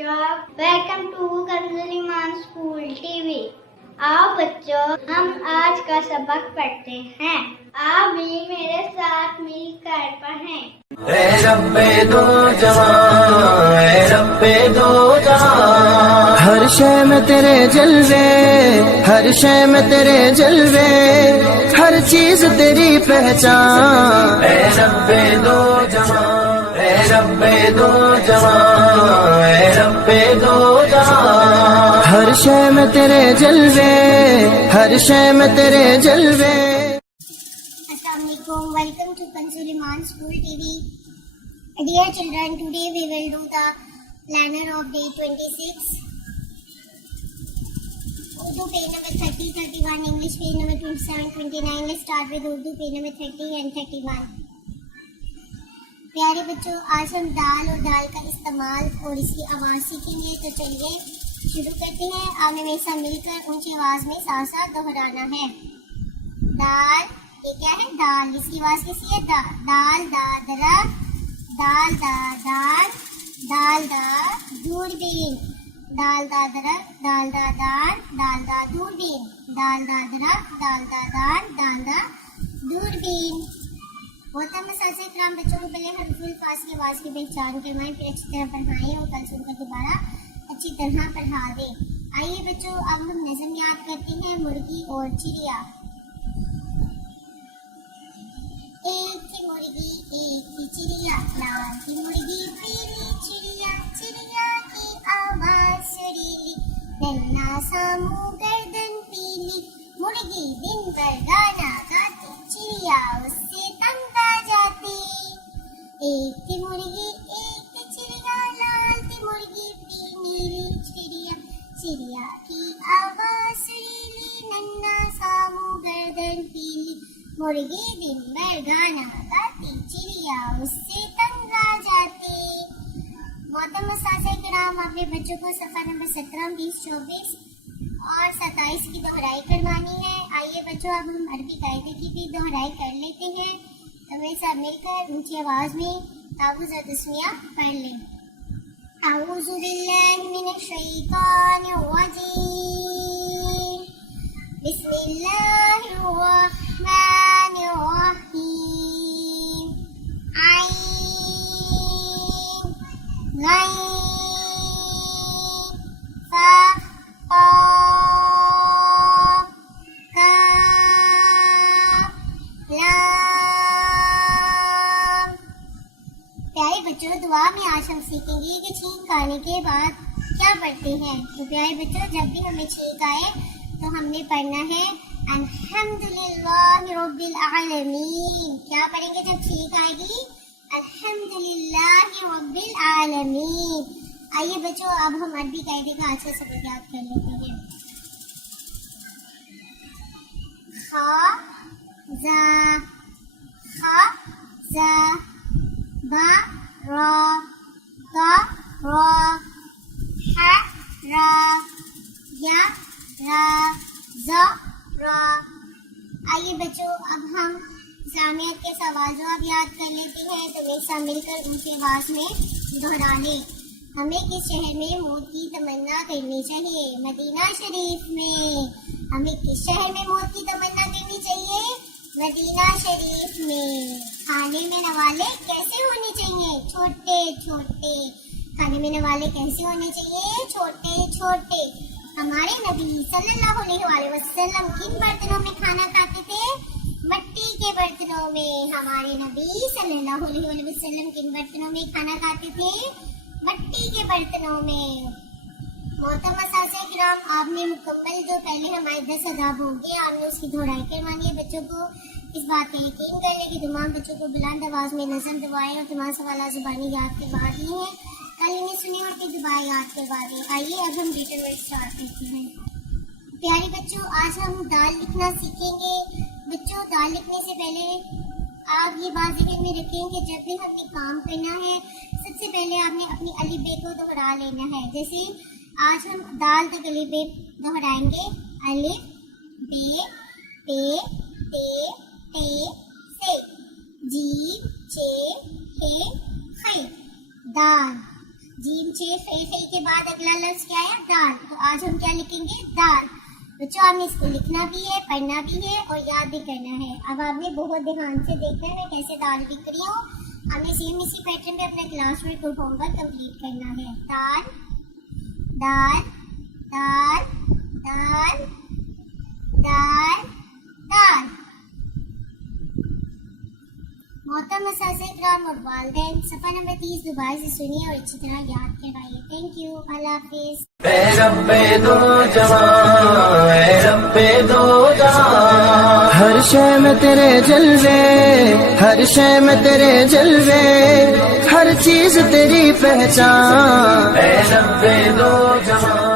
बच्चों, welcome to कंजुलीमान school TV. आओ बच्चों, हम आज का सबक पढ़ते हैं। आप भी मेरे साथ मिलकर पढ़ें। ए रब्बे दो जहां, ए रब्बे दो जहां, हर शय में तेरे जलवे, हर शय में तेरे जलवे, हर चीज तेरी पहचान। ए रब्बे दो जहां, ए रब्बे दो जहां, ए रब्बे दो जहां, हर शय में तेरे जलवे, हर शय में तेरे जलवे। Assalamualaikum. Welcome to Kansuliman School TV. Dear children, today we will do the planner of day 26. Urdu page number 30, 31, English page number 27, 29. Let's start with Urdu page number 30 and 31. प्यारे बच्चों, आज हम दाल और दाल का इस्तेमाल और इसकी आवाज़ सीखेंगे। तो चलिए शुरू करते हैं। आपने मेरे साथ मिलकर ऊंची आवाज़ में साथ साथ दोहराना है। दाल, ये क्या है? दाल। इसकी आवाज़ कैसी है? दाल दा दरा, दाल दा दाल, दाल दा दूरबीन, दाल दा दरा, दाल दा दाल, दाल दा दूरबीन, दाल दा दरा, दाल दा दाल, दाल दा दूरबीन। मोहतरम असातिज़ा इकराम, बच्चों को पहले हरफुल फास की आवाज़ की पहचान करवाएं, फिर अच्छी तरह पढ़ाएं और कल सुनकर दोबारा अच्छी तरह पढ़ा दें। आइए बच्चों, अब हम नज़म याद करते हैं। मुर्गी और चिड़िया। एक थी मुर्गी, एक थी चिड़िया, लाल थी मुर्गी, पीली चिड़िया, चिड़िया की आवाज़ सुरीली, नन्हा सा मुँह गर्दन पीली, मुर्गी दिन भर गाना गाती, चिड़िया उससे तंग आ जाती। एक थी मुर्गी, एक थी चिड़िया, लाल थी मुर्गी, नीली चिड़िया, चिड़िया की आवाज़ सुरीली, नन्हा सा मुँह गर्दन पीली, मुर्गी दिन भर गाना गाती, चिड़िया उससे तंग आ जाती। मोहतरम असातिज़ा किराम, अपने बच्चों को सफ़ा नंबर 17, 20, 24 और 27 की दोहराई करवानी है। आइए बच्चों, अब हम अरबी कायदे की भी दोहराई कर लेते हैं। तो मेरे साथ मिलकर ऊंची आवाज़ में तावुज़ और तस्मिया पढ़ लें। अऊज़ु बिल्लाहि मिनश शैतानिर रजीम, बिस्मिल्लाहिर रहमानिर रहीम, आइन गैन फा काफ काफ लाम। प्यारे बच्चों, दुआ में आज हम सीखेंगे कि छींक आने के बाद क्या पढ़ते हैं। तो प्यारे बच्चों, जब भी हमें छींक आए तो हमने पढ़ना है अल्हम्दुलिल्लाहि रब्बिल आलमीन। क्या पढ़ेंगे जब छींक आएगी? अल्हम्दुलिल्लाहि रब्बिल आलमीन। आइए बच्चों, अब हम अरबी कायदे का अच्छा सबक याद कर लेते हैं। खा जा, खा जा, बा रा, ता रा, हा रा, या रा, जा रा। आइए बच्चों, अब हम इस्लामियत के सवाल जवाब याद कर लेते हैं। तो मेरे साथ मिलकर ऊंची आवाज़ में दोहरा लें। हमें किस शहर में मौत की तमन्ना करनी चाहिए? मदीना शरीफ में। हमें किस शहर में मौत की तमन्ना करनी चाहिए? मदीना शरीफ में। खाने में नवाले कैसे होने चाहिए? छोटे छोटे। खाने में नवाले कैसे होने चाहिए? छोटे छोटे। हमारे नबी सल्लल्लाहु अलैहि वसल्लम किन बर्तनों में खाना खाते थे? मिट्टी के बर्तनों में। हमारे नबी सल्लल्लाहु अलैहि वसल्लम किन बर्तनों में खाना खाते थे? मिट्टी के बर्तनों में। मोहतरम असातिज़ा किराम, आपने मुकम्मल जो पहले हमारे 10 अदाब होंगे, आपने उसकी दोहराई करवानी है। बच्चों को इस बात का यकीन कर ले कि तमाम बच्चों को बुलंद आवाज़ में नज़म दवाएं और तमाम सवाल ज़ुबानी याद करवा दिए हैं। कल इन्हें सुने और फिर दुबारा याद करवा दें। आइए अब हम रिटन वर्ड स्टार्ट करते हैं। प्यारे बच्चों, आज हम दाल लिखना सीखेंगे। बच्चों, दाल लिखने से पहले आप ये बात ज़हन में रखें कि जब भी हमने काम करना है, सबसे पहले आपने अपनी अलिफ बे को दोहरा लेना है। जैसे आज हम दाल तक अलिफ बे दोहराएंगे। अलिफ बे पे ते टे से, जीम चे हे खै, दाल। जीम छे फे फे के बाद अगला लफ्ज क्या है? दाल। तो आज हम क्या लिखेंगे? दाल। बच्चों आपने इसको लिखना भी है, पढ़ना भी है और याद भी करना है। अब आपने बहुत ध्यान से देखना है मैं कैसे दाल लिख रही हूँ। हमें सेम इसी पैटर्न में अपने क्लास वर्क और होमवर्क कंप्लीट करना है। दाल दाल दाल दाल दाल दाल। मोहतरम असातिज़ा और वालिदैन, सफ़ा नंबर 30 दोबारा से सुनिए और अच्छी तरह याद करवाइए। Thank you. अल्लाह हाफिज़। ए रब्बे दो जहां, ए रब्बे दो जहां, हर शय में तेरे जलवे, हर शय में तेरे जलवे, हर चीज तेरी पहचान। ए रब्बे दो जहां।